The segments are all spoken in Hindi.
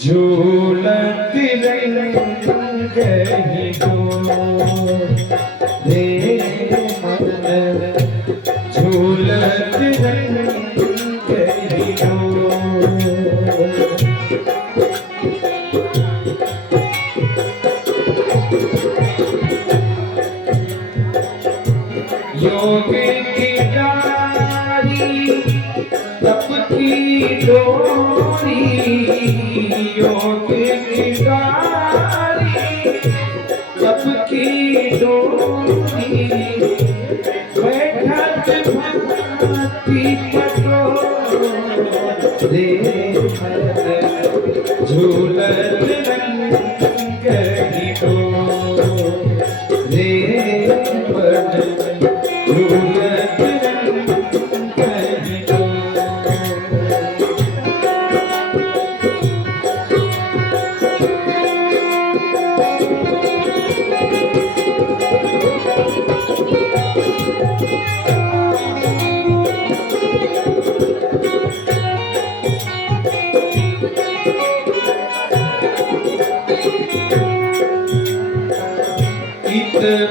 झूलत रही गो रे मन झूलत रही गो योग की डारी तप की डोरी योग की डारी तप की डोरी बैठक भक्ति पटोरे झूलत रंगी गो रे झूलत रंगी गो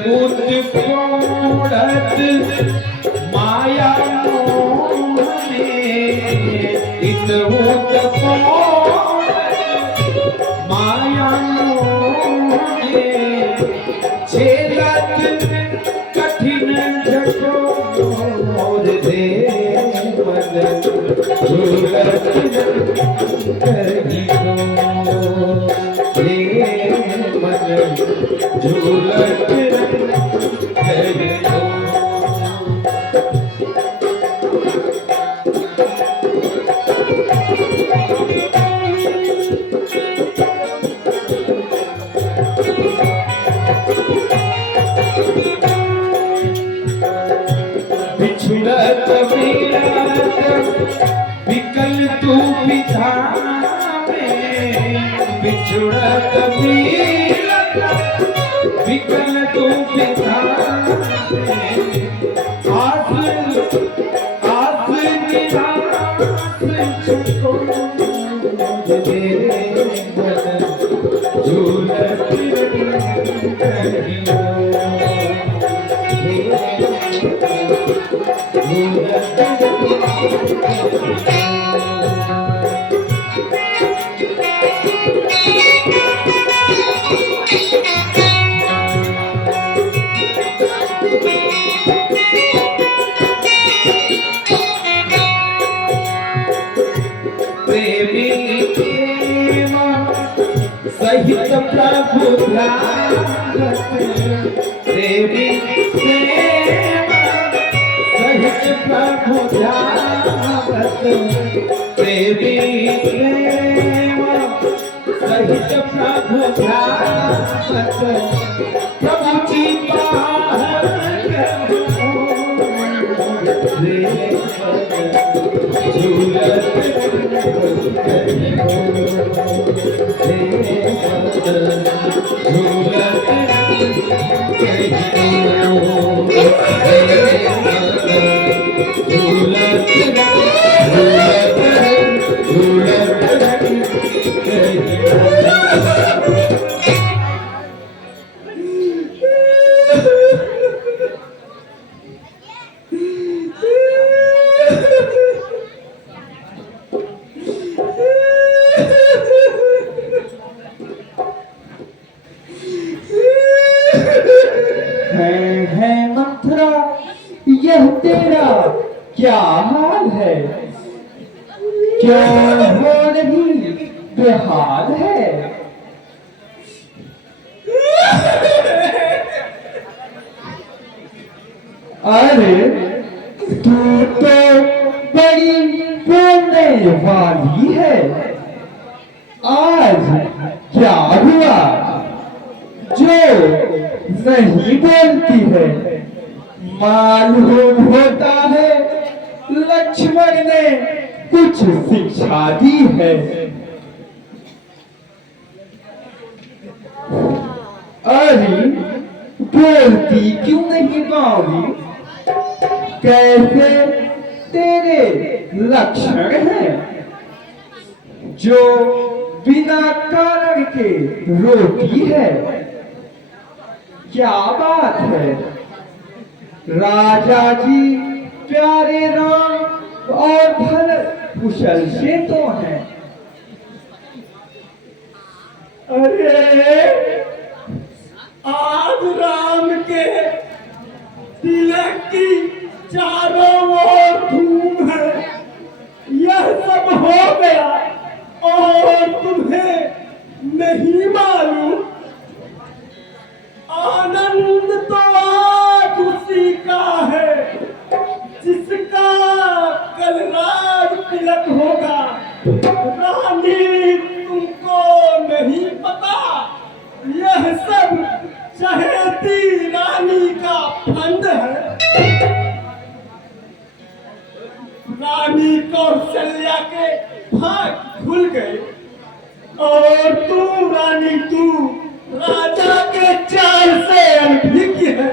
बुद्ध कोड़त माया मोहने इत बुद्ध कोड़त माया मोहने छेलत कठिन झकोर दे मन झूलत रही गो रे मन झूलत रही गो बिछुड़त विकल तू पिता बिछुड़त विकल तू पिता आस आस निराश छको मेरे मन झूलत रही गो प्रेमी सहित प्रभु प्रेमी सहित प्रभु प्रेमी सहित प्रभु प्रभु जी हाल है, क्यों हो नहीं बेहाल है? अरे तू तो बड़ी बोलने वाली है, आज क्या हुआ जो नहीं बोलती है? मालूम होता है लक्ष्मण ने कुछ शिक्षा दी है। अरे बोलती क्यों नहीं बावली? कैसे तेरे लक्षण हैं जो बिना कारण के रोती है? क्या बात है? राजा जी प्यारे राम और भरत कुशल से तो हैं। अरे आज राम के तिलक की चारों ओर धूम है, यह सब हो गया और तुम्हें नहीं मालूम? आनंद तो आज उसी का है जिसका कल रात तिलक होगा। रानी तुमको नहीं पता, यह सब चहेती रानी का फंड है। रानी कौशल्या के भाग खुल गए और तू रानी तू राजा के चाल से अनभिज्ञ है।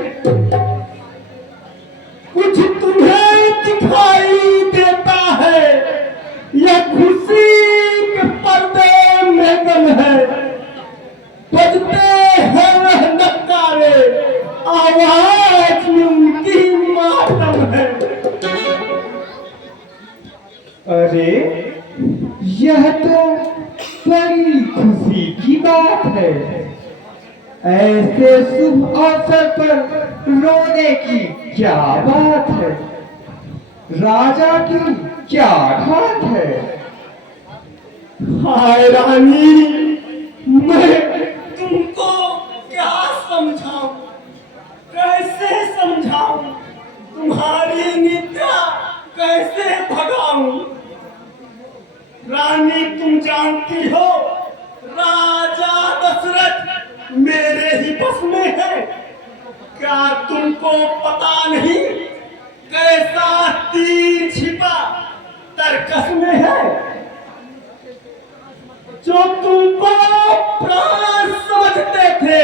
कुछ तुम्हें दिखाई देता है, यह खुशी के पर्दे में गम है। बजते हैं नकारे, आवाज में उनकी मातम है। अरे यह तो बड़ी खुशी की बात है। ऐसे शुभ अवसर पर रोने की क्या बात है? राजा की क्या घात है? हाय रानी, मैं तुमको क्या समझाऊं, कैसे समझाऊं, तुम्हारी निद्रा कैसे भगाऊं? रानी तुम जानती हो राजा दशरथ मेरे ही बस में है। क्या तुमको पता नहीं कैसा तीर छिपा तरकस में है? जो तुमको प्राण समझते थे,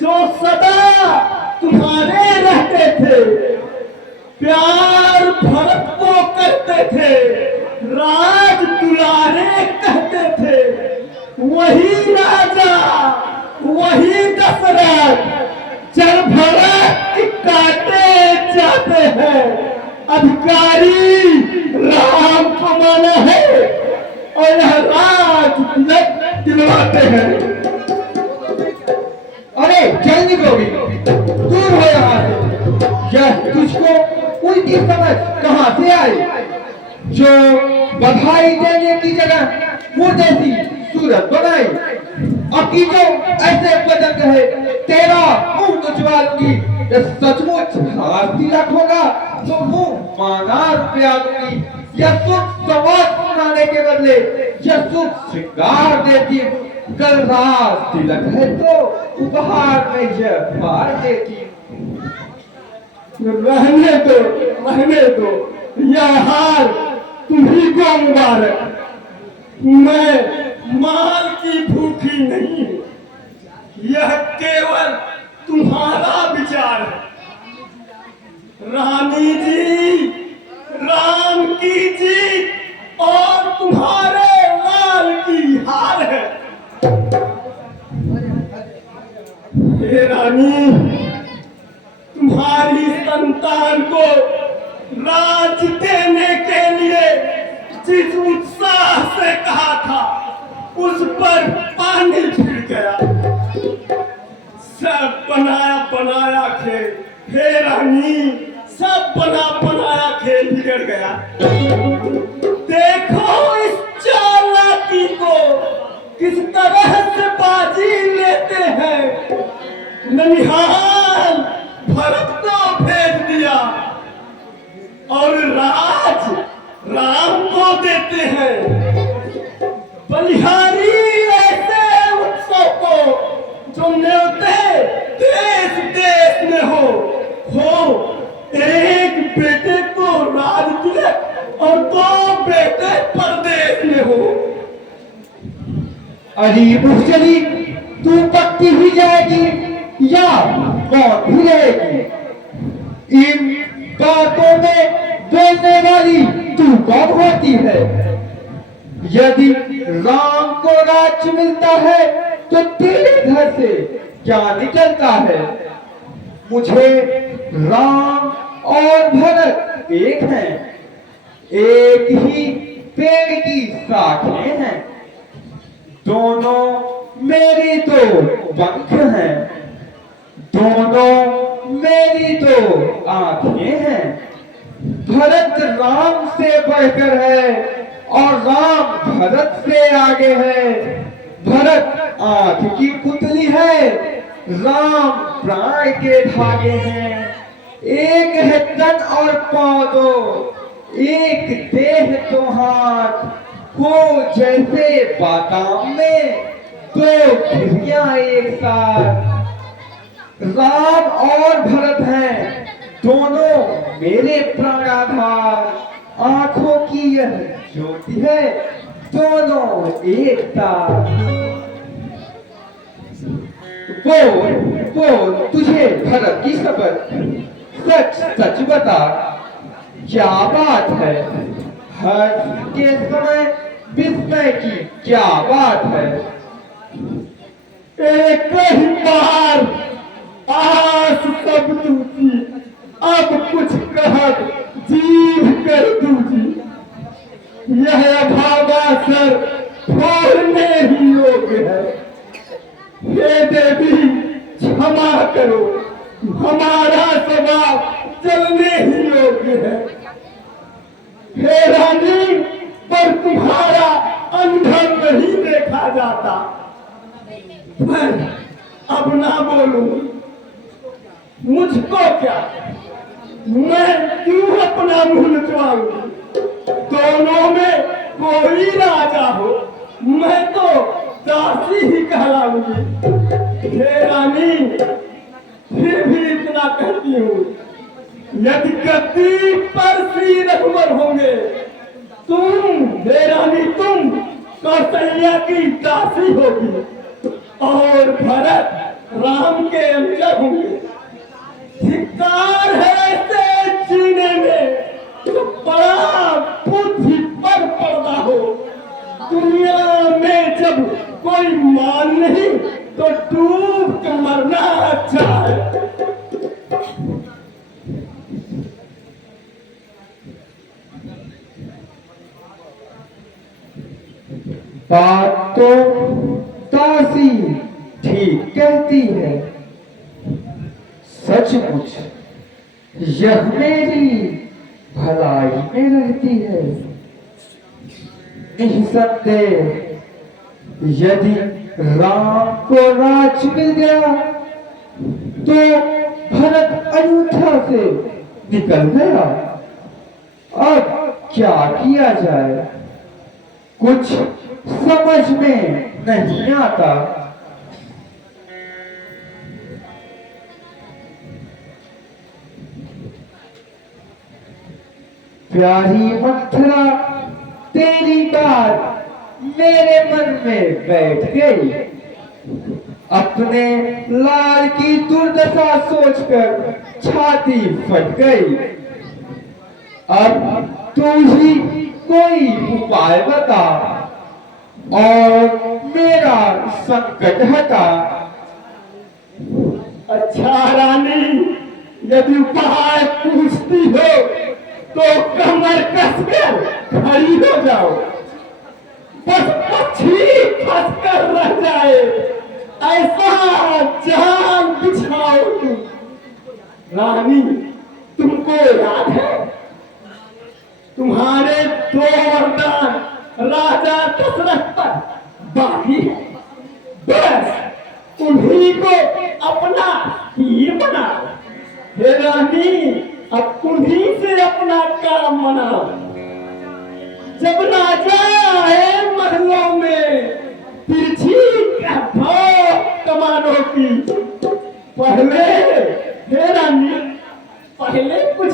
जो सदा तुम्हारे रहते थे, प्यार भरत को करते थे, राज दुलारे कहते थे, वही राजा वही दशरथ चल भरत काटे जाते हैं। अधिकारी राम को माना है और यह राज दिलवाते हैं। अरे जल्दी करोगी, दूर हो यहाँ से। यह तुझको उल्टी समझ कहाँ से आई जो बधाई देने की जगह वो जैसी सूरत बनाई? अब की जो ऐसे बदल रहे तेरा मुंह तुझवा लूंगी। जब सचमुच हाथ तिलक होगा तो मुंह मांगा रुपया दूंगी। यह सुख संवाद सुनाने के बदले यह सुख श्रृंगार देती हूँ। कल रात तिलक है तो उपहार में यह हार देती हूँ। रहने दो, यह हार तुम्ही को मुबारक। मैं माल की भूखी नहीं हूँ, यह केवल तुम्हारा विचार है। रानी जी, राम की जीत और तुम्हारे लाल की हार है। हे रानी, तुम्हारी संतान को राज देने के लिए जिस उत्साह से कहा था उस पर पानी फिर गया। सब बनाया बनाया खेल हे रानी सब बना बनाया खेल बिगड़ गया। देखो इस चालाकी को किस तरह से बाजी लेते हैं। ननिहाल भरत को भेज दिया और राज राम को देते हैं। बलिहारी ऐसे उत्सव को जो न्योते देश देश में हो एक बेटे को राज तिलक और 2 बेटे परदेश में हो। अरे मुझे तू पक्की ही जाएगी या कौन भी रहेगी? इन बातों में बोलने वाली तू कौन होती है? यदि राम को राज्य मिलता है तो तेरे घर से क्या निकलता है? मुझे राम और भरत एक हैं, एक ही पेड़ की शाखें हैं। दोनों मेरी तो पंख हैं, दोनों मेरी तो आंखें हैं। भरत राम से बढ़कर है और राम भरत से आगे है। भरत आंख की पुतली है, राम प्राण के धागे हैं। एक है तन और पांव दो, एक देह तो हाथ हो जैसे बादाम में 2 खिड़कियां एक साथ। राम और भरत हैं दोनों मेरे प्राणाधार। आंखों की यह ज्योति है दोनों एक साथ। बोल तुझे भरत की शपथ, सच सच बता क्या बात है? हर के समय विस्मय की क्या बात है? एक ही बार आस सब दूजी, अब कुछ कहत जीव कर दूजी। यह अभागा सर छोड़ने ही योग्य है। हे देवी क्षमा करो, हमारा स्वभाव चलने ही योग्य है। हे रानी पर तुम्हारा अंधन नहीं देखा जाता। मैं अब ना बोलूं, मुझको क्या, मैं क्यों अपना मुंह लुचवाऊंगी? दोनों में कोई राजा हो, मैं तो दासी ही कहलाऊंगी। हे रानी फिर भी इतना कहती हूँ, यदि गद्दी पर श्री रघुवर होंगे, तुम हे रानी तुम कौशल्या की दासी होगी और भरत राम के अनुचर होंगे। धिक्कार है ऐसे जीने में तो बड़ा बुद्धि पर पड़ता हो। दुनिया में जब कोई मान नहीं तो डूब के मरना अच्छा है। बात तो दासी ठीक कहती है। सचमुच यह मेरी भलाई में रहती है। निसंदेह यदि राम को राज मिल गया तो भरत अयोध्या से निकल गया। अब क्या किया जाए कुछ समझ में नहीं आता। प्यारी मथुरा तेरी बात मेरे मन में बैठ गई। अपने लाल की दुर्दशा सोचकर छाती फट गई। अब तू ही कोई उपाय बता और मेरा संकट हटा। अच्छा रानी, यदि उपाय पूछती हो तो कमर कसकर खड़ी हो जाओ, बस पक्षी फंसकर रह जाए ऐसा जान बिछाओ तुम। रानी तुमको तुमको याद है तुम्हारे दो वरदान राजा दशरथ पर बाकी है, बस उन्हीं को अपना हीर बनाओ। हे रानी, अब उन्हीं से अपना काम बनाओ। जब राजा आए महलों में तिरछी कमानों की, पहले हे रानी, पहले कुछ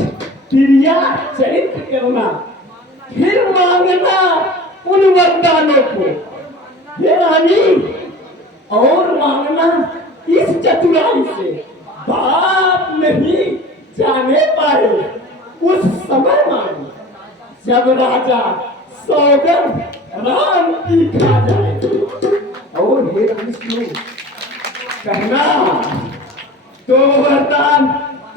क्रिया चरित्र करना, फिर मांगना उन वरदानों को। हे रानी, और मांगना इस चतुराई से बाप नहीं जाने पाए उस समय मांगना जब राजा सौगंध राम की खा जाए। और हे विष्णु, कहना दो वरदान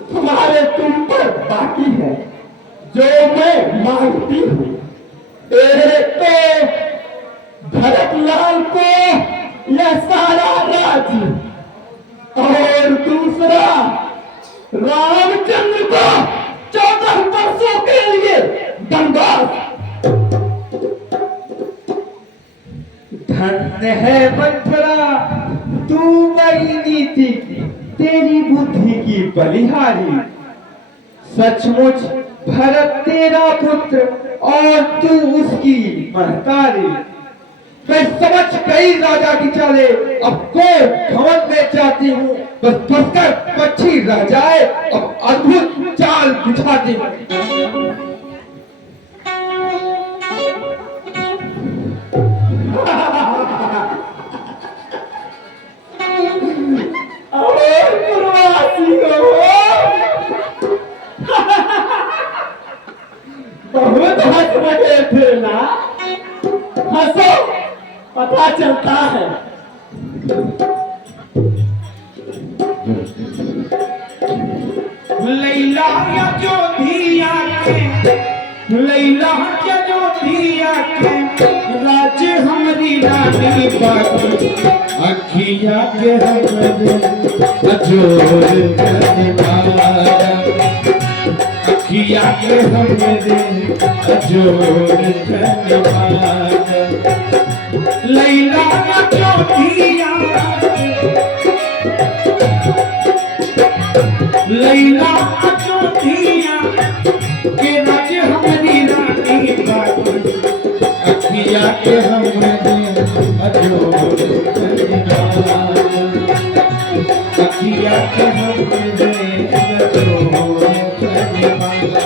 तुम्हारे तुम पर बाकी है जो मैं मांगती हूँ। एक तो भरतलाल को यह सारा राज्य, और दूसरा रामचंद्र को 14 वर्षों के लिए वनवास। धन्य है मंथरा, तू मेरी नीति तेरी बुद्धि की बलिहारी। सचमुच भरत तेरा पुत्र और तू उसकी महतारी। मैं समझ गई राजा की चाले, अब को भवन में जाती हूँ, बस फंसकर पक्षी रह जाए, अब अद्भुत चाल बिछाती हूँ। बहुत हंस रहे थे ना, हंसो, पता चलता है। लैला या जो दिया के, लैला या जो दिया के, राज्य हमारी रानी बाकी, अखिया के हमरे अजोर करने वाला, अखिया के हमरे अजोर करने वाला। लैला या जो दिया, लैला जो दिया के राज्य हमारी रानी बाकी, अखिया के हमरे अजोर करने वाला, अखिया के हमरे अजोर करने वाला।